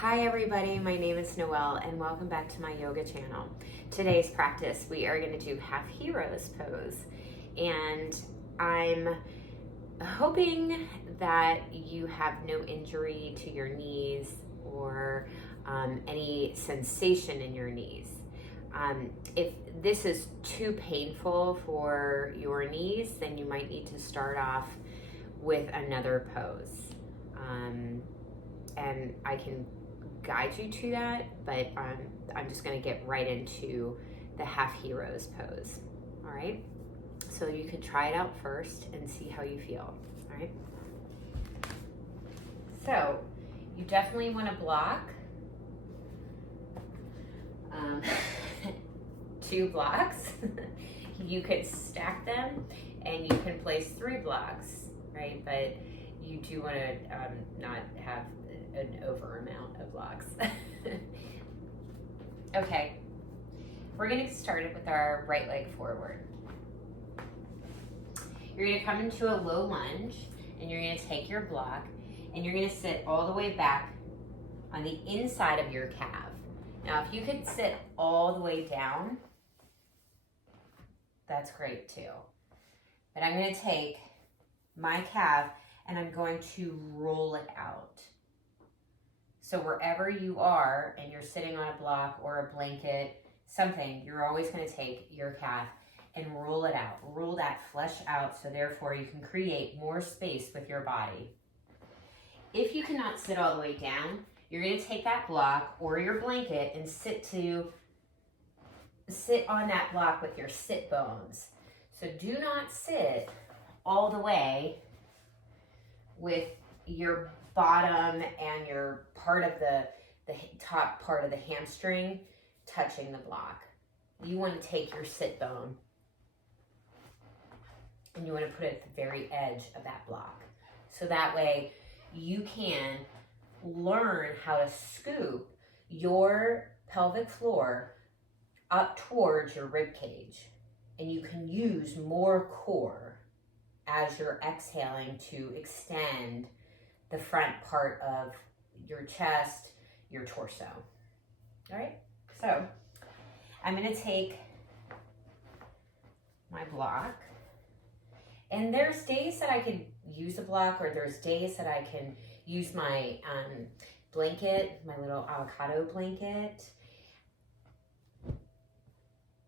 Hi everybody, my name is Noelle and welcome back to my yoga channel. Today's practice we are going to do half heroes pose, and I'm hoping that you have no injury to your knees or any sensation in your knees. If this is too painful for your knees, then you might need to start off with another pose. And I can guide you to that, but I'm just going to get right into the half heroes pose. All right, so you could try it out first and see how you feel. All right, so you definitely want to block 2 blocks. You could stack them and you can place 3 blocks, right? But you do want to not have an over amount of blocks. Okay, we're going to get started with our right leg forward. You're going to come into a low lunge and you're going to take your block and you're going to sit all the way back on the inside of your calf. Now, if you could sit all the way down, that's great too. But I'm going to take my calf and I'm going to roll it out. So wherever you are and you're sitting on a block or a blanket, something, you're always going to take your calf and roll it out. Roll that flesh out so therefore you can create more space with your body. If you cannot sit all the way down, you're going to take that block or your blanket and sit on that block with your sit bones. So do not sit all the way with your bottom and your part of the top part of the hamstring touching the block. You want to take your sit bone and you want to put it at the very edge of that block. So that way you can learn how to scoop your pelvic floor up towards your rib cage, and you can use more core as you're exhaling to extend the front part of your chest, your torso. All right, so I'm going to take my block, and there's days that I could use a block, or there's days that I can use my blanket, my little avocado blanket.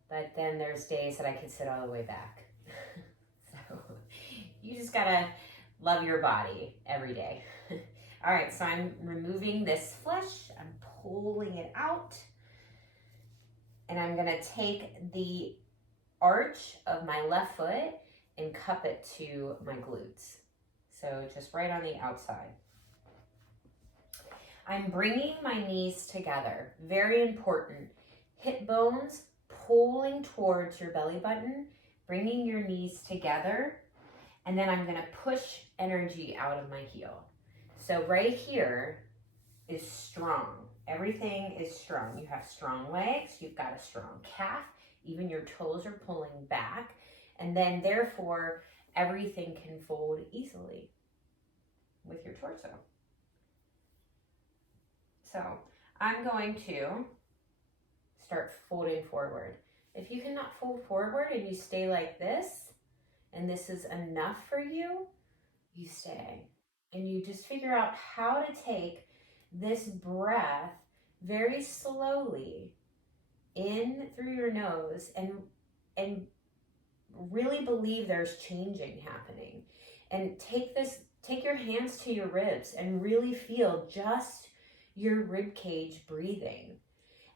But then there's days that I can sit all the way back. So you just gotta love your body every day. All right, so I'm removing this flesh. I'm pulling it out. And I'm gonna take the arch of my left foot and cup it to my glutes. So just right on the outside. I'm bringing my knees together. Very important. Hip bones pulling towards your belly button, bringing your knees together, and then I'm going to push energy out of my heel. So right here is strong. Everything is strong. You have strong legs, you've got a strong calf, even your toes are pulling back, and then therefore everything can fold easily with your torso. So I'm going to start folding forward. If you cannot fold forward and you stay like this, and this is enough for you, you stay. And you just figure out how to take this breath very slowly in through your nose and really believe there's changing happening. And take your hands to your ribs and really feel just your rib cage breathing.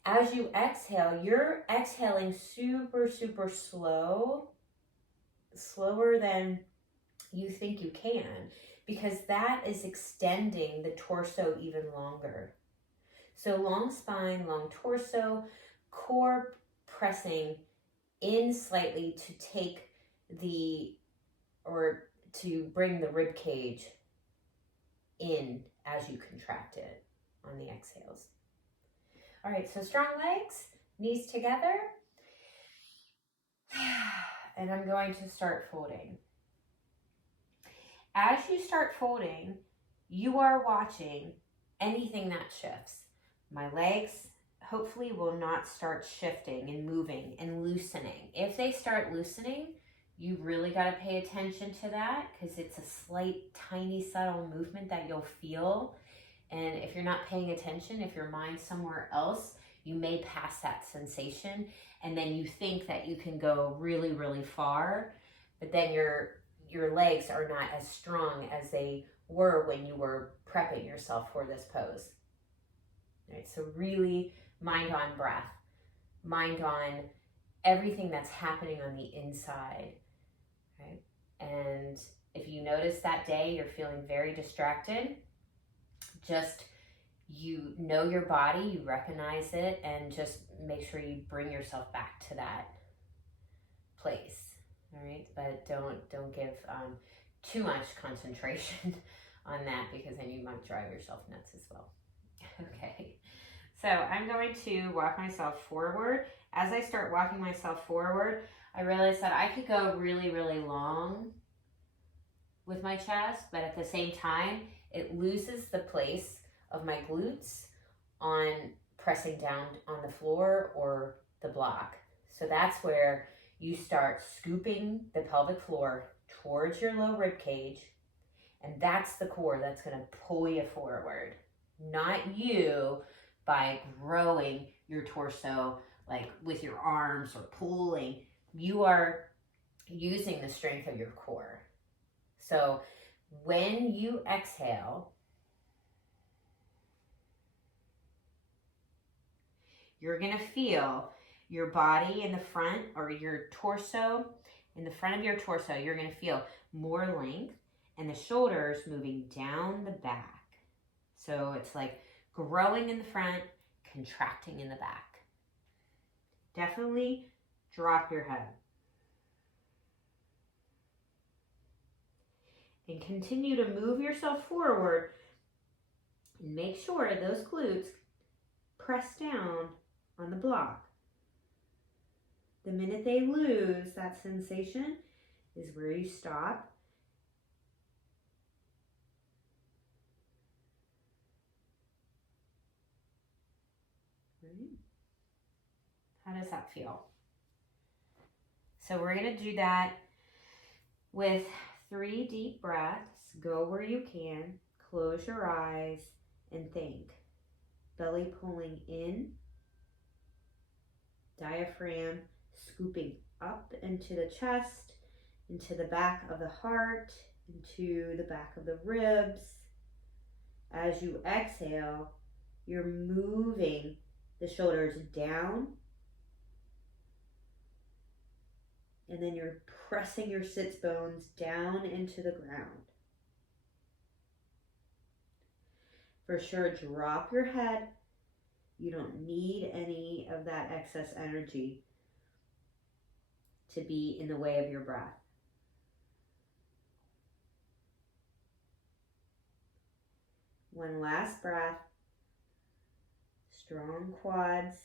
As you exhale, you're exhaling super, super slow, slower than you think you can, because that is extending the torso even longer. So long spine, long torso, core pressing in slightly to take to bring the rib cage in as you contract it on the exhales. All right, so strong legs, knees together. And I'm going to start folding. As you start folding, you are watching anything that shifts. My legs hopefully will not start shifting and moving and loosening. If they start loosening, you really got to pay attention to that, because it's a slight, tiny, subtle movement that you'll feel. And if you're not paying attention, if your mind's somewhere else, you may pass that sensation, and then you think that you can go really, really far, but then your legs are not as strong as they were when you were prepping yourself for this pose. All right, so really mind on breath, mind on everything that's happening on the inside, right? And if you notice that day you're feeling very distracted, just, you know your body, you recognize it, and just make sure you bring yourself back to that place. All right, but don't give too much concentration on that, because then you might drive yourself nuts as well. Okay, so I'm going to walk myself forward. As I start walking myself forward, I realize that I could go really, really long with my chest, but at the same time, it loses the place of my glutes on pressing down on the floor or the block. So that's where you start scooping the pelvic floor towards your low rib cage, and that's the core that's going to pull you forward, not you by growing your torso like with your arms or pulling. You are using the strength of your core. So when you exhale, you're going to feel your body in the front, or your torso, in the front of your torso, you're going to feel more length, and the shoulders moving down the back. So it's like growing in the front, contracting in the back. Definitely drop your head. And continue to move yourself forward, and make sure those glutes press down on the block. The minute they lose that sensation is where you stop. Right. How does that feel? So we're going to do that with 3 deep breaths. Go where you can. Close your eyes and think. Belly pulling in. Diaphragm scooping up into the chest, into the back of the heart, into the back of the ribs. As you exhale, you're moving the shoulders down, and then you're pressing your sits bones down into the ground. For sure, drop your head. You don't need any of that excess energy to be in the way of your breath. One last breath. Strong quads.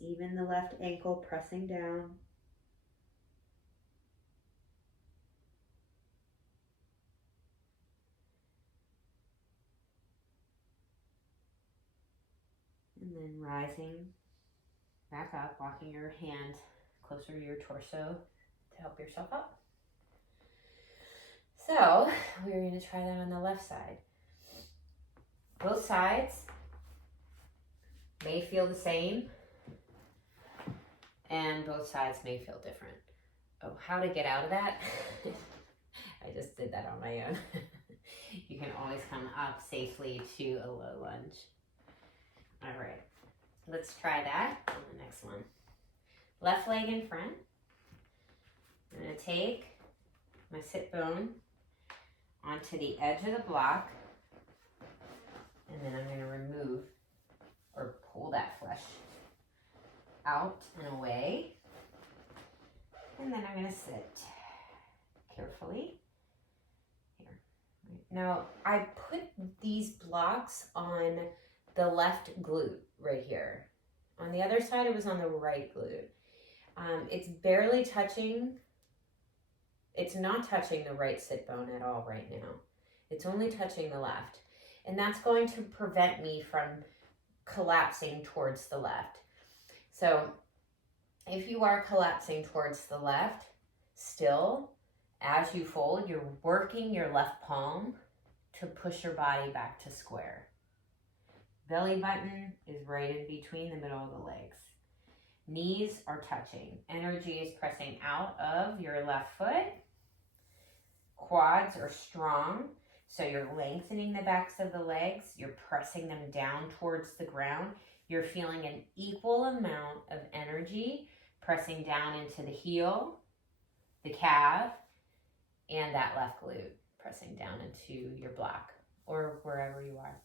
Even the left ankle pressing down. And then rising back up, walking your hand closer to your torso to help yourself up. So we're going to try that on the left side. Both sides may feel the same, and both sides may feel different. Oh, how to get out of that? I just did that on my own. You can always come up safely to a low lunge. All right, let's try that on the next one. Left leg in front. I'm going to take my sit bone onto the edge of the block, and then I'm going to remove or pull that flesh out and away. And then I'm going to sit carefully here. Now, I put these blocks on the left glute right here. On the other side, it was on the right glute. It's barely touching. It's not touching the right sit bone at all right now. It's only touching the left. And that's going to prevent me from collapsing towards the left. So if you are collapsing towards the left, still, as you fold, you're working your left palm to push your body back to square. Belly button is right in between the middle of the legs. Knees are touching. Energy is pressing out of your left foot. Quads are strong, so you're lengthening the backs of the legs. You're pressing them down towards the ground. You're feeling an equal amount of energy pressing down into the heel, the calf, and that left glute, pressing down into your block or wherever you are.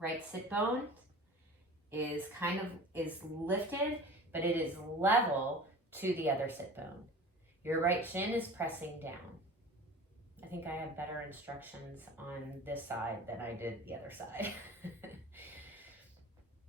Right sit bone is lifted, but it is level to the other sit bone. Your right shin is pressing down. I think I have better instructions on this side than I did the other side.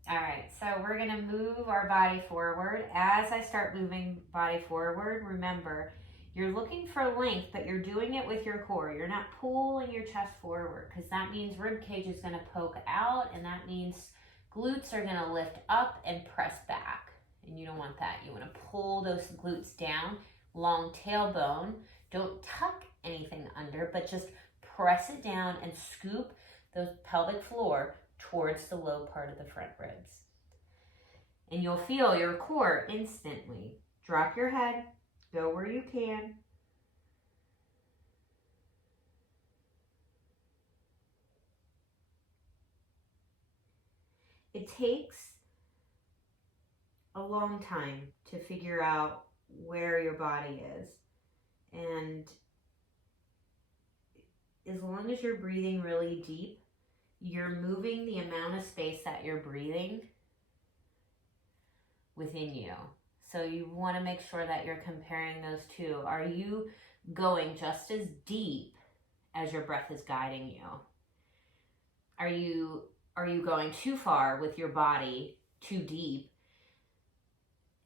All right, so we're gonna move our body forward. As I start moving body forward, remember, you're looking for length, but you're doing it with your core. You're not pulling your chest forward, because that means rib cage is gonna poke out, and that means glutes are gonna lift up and press back. And you don't want that. You wanna pull those glutes down, long tailbone. Don't tuck anything under, but just press it down and scoop the pelvic floor towards the low part of the front ribs. And you'll feel your core instantly. Drop your head, go where you can. It takes a long time to figure out where your body is. And as long as you're breathing really deep, you're moving the amount of space that you're breathing within you. So you want to make sure that you're comparing those two. Are you going just as deep as your breath is guiding you? Are you going too far with your body, too deep,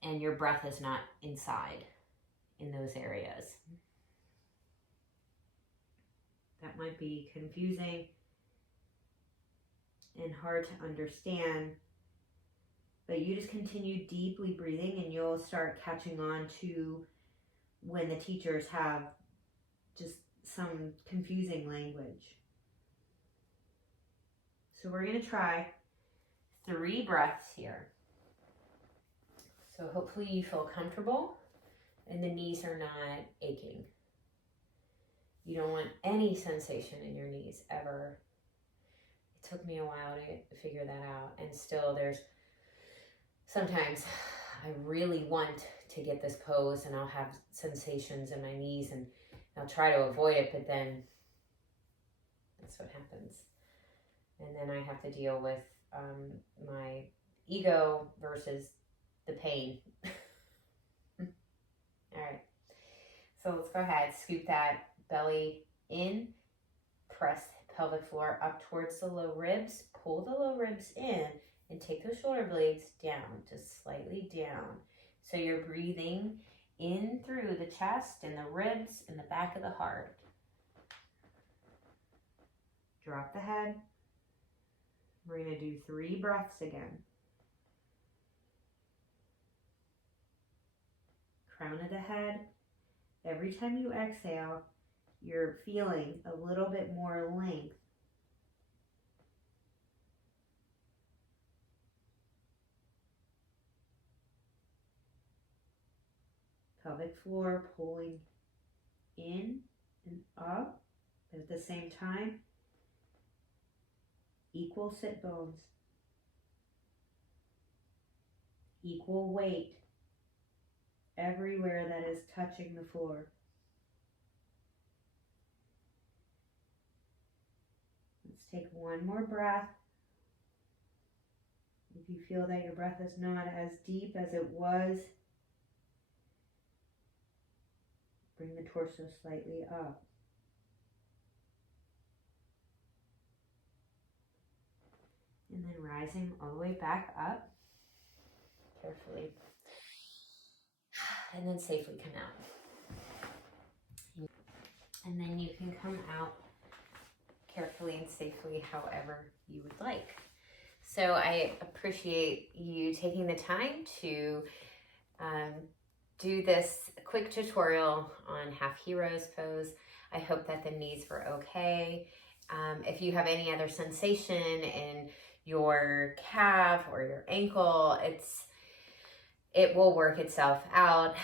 and your breath is not inside in those areas? That might be confusing and hard to understand, but you just continue deeply breathing and you'll start catching on to when the teachers have just some confusing language. So we're going to try 3 breaths here. So hopefully you feel comfortable and the knees are not aching. You don't want any sensation in your knees ever. It took me a while to figure that out. And still sometimes I really want to get this pose and I'll have sensations in my knees and I'll try to avoid it, but then that's what happens. And then I have to deal with my ego versus the pain. All right. So let's go ahead, scoop that belly in, press pelvic floor up towards the low ribs, pull the low ribs in, and take those shoulder blades down, just slightly down. So you're breathing in through the chest and the ribs and the back of the heart. Drop the head. We're going to do 3 breaths again. Crown of the head. Every time you exhale, you're feeling a little bit more length. Pelvic floor pulling in and up. At the same time, equal sit bones, equal weight everywhere that is touching the floor. Let's take one more breath. If you feel that your breath is not as deep as it was, bring the torso slightly up. And then rising all the way back up, carefully. And then safely come out. And then you can come out carefully and safely, however you would like. So I appreciate you taking the time to do this quick tutorial on half heroes pose. I hope that the knees were okay. If you have any other sensation in your calf or your ankle, it will work itself out.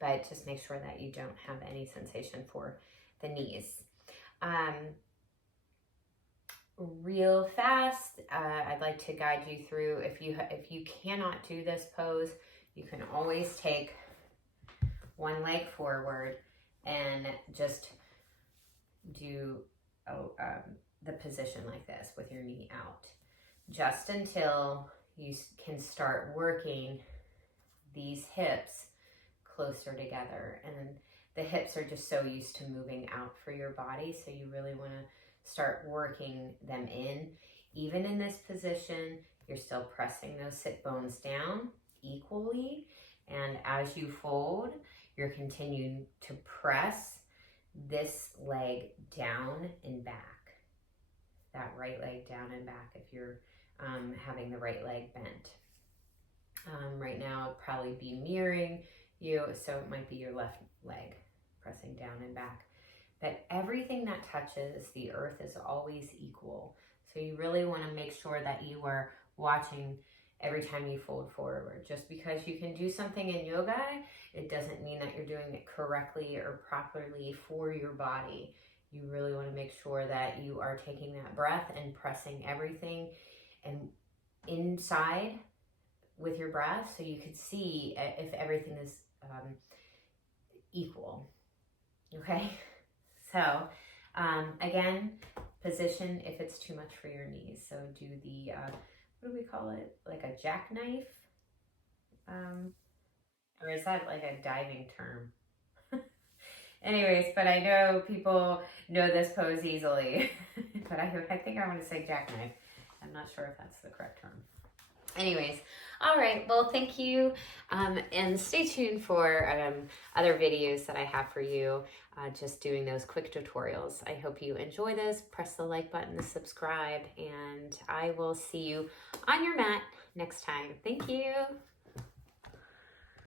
But just make sure that you don't have any sensation for the knees. Real fast, I'd like to guide you through, if you cannot do this pose, you can always take one leg forward and just do the position like this with your knee out, just until you can start working these hips closer together. And the hips are just so used to moving out for your body, so you really want to start working them in. Even in this position, you're still pressing those sit bones down equally, and as you fold, you're continuing to press this leg down and back, that right leg down and back if you're having the right leg bent. Right now it'd probably be mirroring you, so it might be your left leg pressing down and back. But everything that touches the earth is always equal. So you really want to make sure that you are watching every time you fold forward. Just because you can do something in yoga, it doesn't mean that you're doing it correctly or properly for your body. You really want to make sure that you are taking that breath and pressing everything and inside with your breath, so you could see if everything is equal. Okay, so again, position if it's too much for your knees. So do the what do we call it, like a jackknife, or is that like a diving term? Anyways, but I know people know this pose easily, but I think I want to say jackknife. I'm not sure if that's the correct term. Anyways, all right, well, thank you, and stay tuned for other videos that I have for you, just doing those quick tutorials. I hope you enjoy this. Press the like button to subscribe, and I will see you on your mat next time. Thank you.